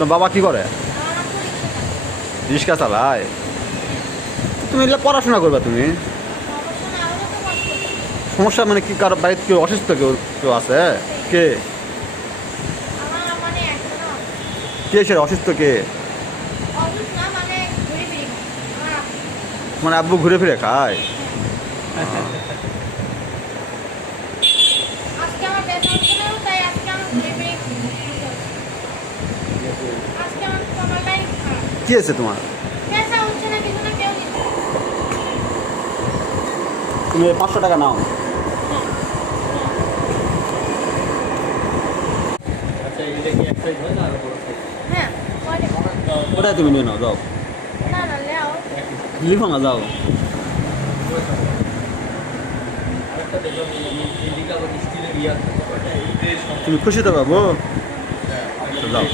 তোর বাবা কি করে? রিক্সা চালায়। তুমি এগুলো পড়াশোনা করবে তুমি? সমস্যা মানে কি, কারো বাড়িতে কেউ অসুস্থ, কেউ কেউ আছে? কে কে সে অসুস্থ? কে? মানে আব্বু ঘুরে ফিরে খায়? কি আছে তোমার? তুমি 500 টাকা নাও। ওটাই তুমি নিয়ে নাও, যাও। লিখো না, যাও। তুমি খুশি তো বাবু? যাও।